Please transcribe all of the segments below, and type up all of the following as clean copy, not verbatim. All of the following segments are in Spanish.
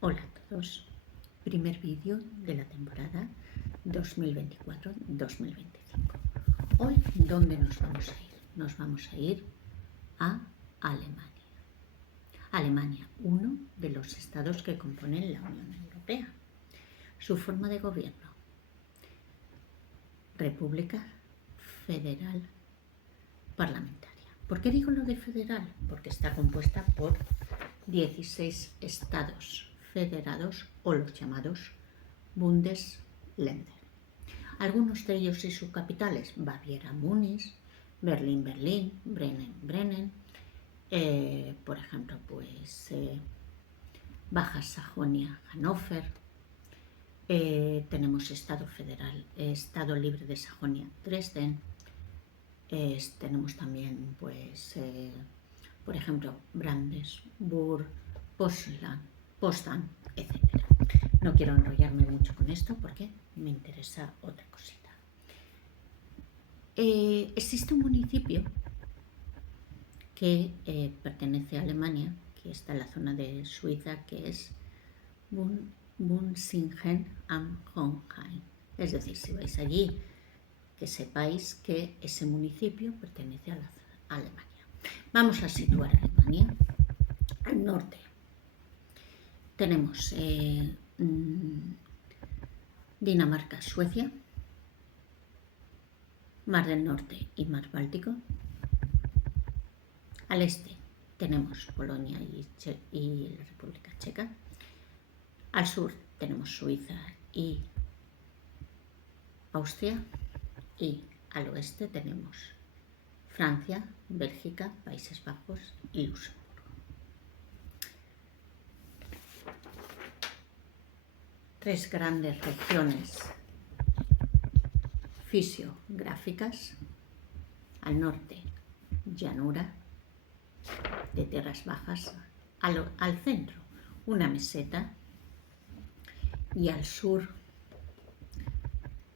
Hola a todos, primer vídeo de la temporada 2024-2025. Hoy, ¿dónde nos vamos a ir? Nos vamos a ir a Alemania. Alemania, uno de los estados que componen la Unión Europea. Su forma de gobierno, República Federal Parlamentaria. ¿Por qué digo lo de federal? Porque está compuesta por 16 estados federados o los llamados Bundesländer. Algunos de ellos y sus capitales: Baviera, Múnich, Berlín, Berlín, Bremen, Bremen, por ejemplo, Baja Sajonia, Hannover. Tenemos Estado Federal, Estado Libre de Sajonia, Dresden. Tenemos también, por ejemplo, Brandenburg, Potsdam, etc. No quiero enrollarme mucho con esto porque me interesa otra cosita. Existe un municipio que pertenece a Alemania, que está en la zona de Suiza, que es Bunsingen am Hohenheim. Es decir, si vais allí, que sepáis que ese municipio pertenece a Alemania. Vamos a situar a Alemania al norte. Tenemos Dinamarca, Suecia, Mar del Norte y Mar Báltico. Al este tenemos Polonia y la República Checa. Al sur tenemos Suiza y Austria. Y al oeste tenemos Francia, Bélgica, Países Bajos y Luxemburgo. Tres grandes regiones fisiográficas. Al norte, llanura de tierras bajas. Al centro, una meseta. Y al sur,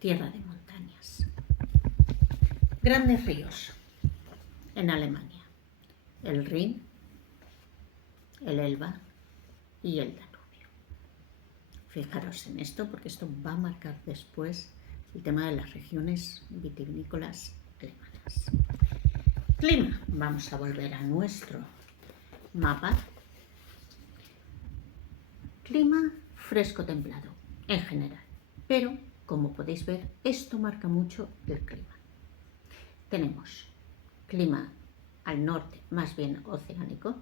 tierra de montañas. Grandes ríos en Alemania: el Rin, el Elba y el Danubio. Fijaros en esto, porque esto va a marcar después el tema de las regiones vitivinícolas alemanas. Clima. Vamos a volver a nuestro mapa. Clima fresco templado en general, pero como podéis ver, esto marca mucho el clima. Tenemos clima al norte más bien oceánico,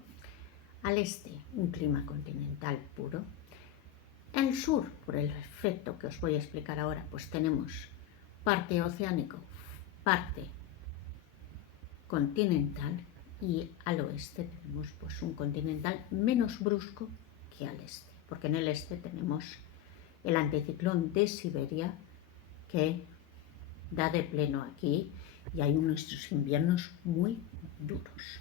al este un clima continental puro. El sur, por el efecto que os voy a explicar ahora, pues tenemos parte oceánico, parte continental, y al oeste tenemos pues un continental menos brusco que al este, porque en el este tenemos el anticiclón de Siberia que da de pleno aquí y hay unos inviernos muy duros.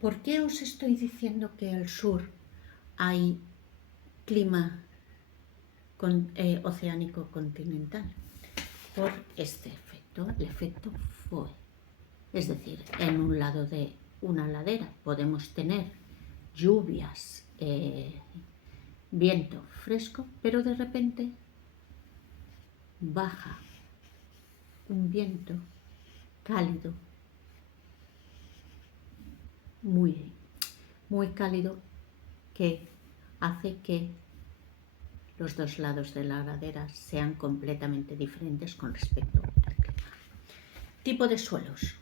¿Por qué os estoy diciendo que al sur hay clima oceánico continental? Por este efecto, el efecto Foe. Es decir, en un lado de una ladera podemos tener lluvias, viento fresco, pero de repente baja un viento cálido, muy cálido, que hace que los dos lados de la ladera sean completamente diferentes con respecto al clima. Tipo de suelos.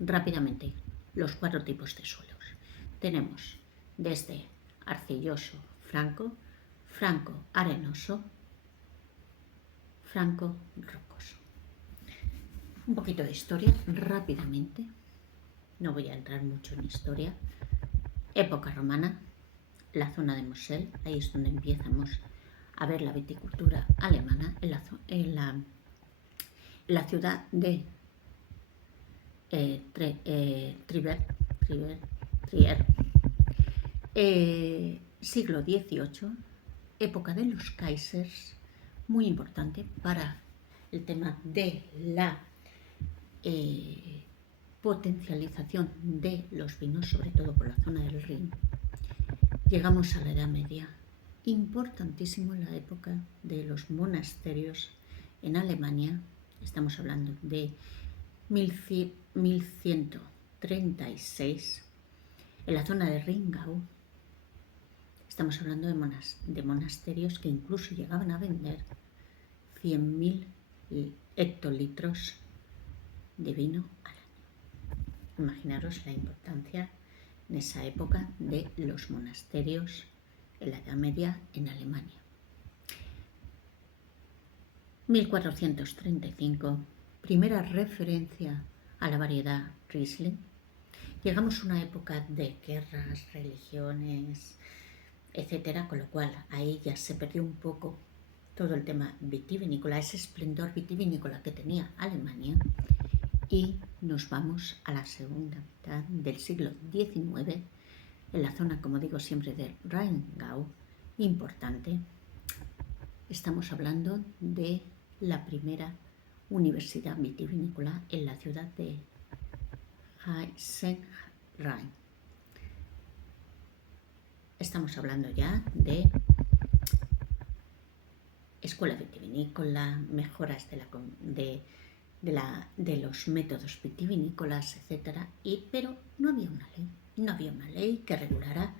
Rápidamente, los 4 tipos de suelos. Tenemos desde arcilloso, franco arenoso, franco rocoso. Un poquito de historia rápidamente. No voy a entrar mucho en historia. Época romana, la zona de Mosel, ahí es donde empezamos a ver la viticultura alemana, en la ciudad de Trier. Siglo XVIII, época de los Kaisers, muy importante para el tema de la potencialización de los vinos, sobre todo por la zona del Rin. Llegamos a la Edad Media importantísimo en la época de los monasterios en Alemania. Estamos hablando de 1136, en la zona de Rheingau. Estamos hablando de monasterios que incluso llegaban a vender 100.000 hectolitros de vino al año. Imaginaros la importancia en esa época de los monasterios en la Edad Media en Alemania. 1435, primera referencia a la variedad Riesling. Llegamos a una época de guerras, religiones, etcétera, con lo cual ahí ya se perdió un poco todo el tema vitivinícola, ese esplendor vitivinícola que tenía Alemania, y nos vamos a la segunda mitad del siglo XIX, en la zona, como digo siempre, de Rheingau, importante. Estamos hablando de la primera universidad vitivinícola en la ciudad de Heisenheim. Estamos hablando ya de escuela vitivinícola, mejoras de los métodos vitivinícolas, etc. Pero no había una ley que regulara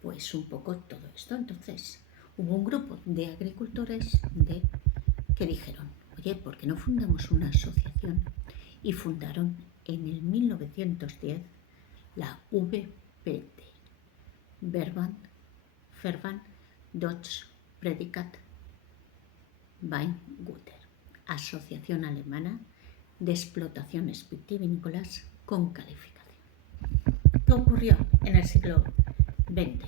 pues un poco todo esto. Entonces hubo un grupo de agricultores que dijeron, oye, ¿por qué no fundamos una asociación? Y fundaron en el 1910 la VPD, Verband Deutsches Prädikat Weinguter, Asociación Alemana de Explotaciones Vitivinícolas con Calificación. ¿Qué ocurrió en el siglo XX?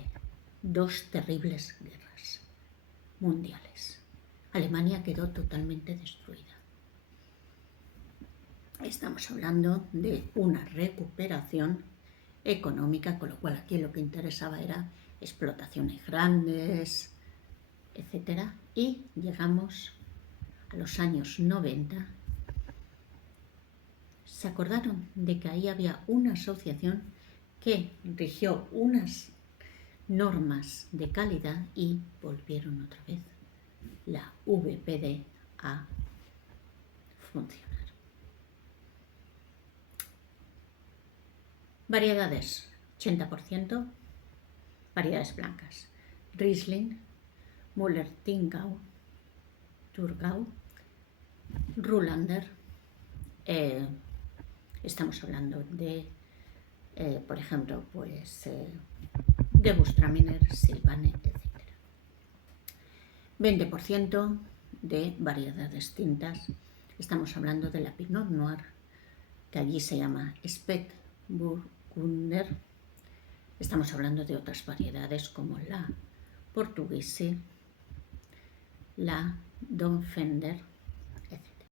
Dos terribles guerras mundiales. Alemania quedó totalmente destruida. Estamos hablando de una recuperación económica, con lo cual aquí lo que interesaba era explotaciones grandes, etcétera, y llegamos a los años 90. Se acordaron de que ahí había una asociación que rigió unas normas de calidad y volvieron otra vez la VPD a funcionar. Variedades, 80%, variedades blancas. Riesling, Müller-Thurgau, Ruhlander. Estamos hablando de, por ejemplo, pues Gewürztraminer, Sylvaner, etc. 20% de variedades tintas. Estamos hablando de la Pinot Noir, que allí se llama Spätburgunder. Estamos hablando de otras variedades como la Portuguese, la Donfender,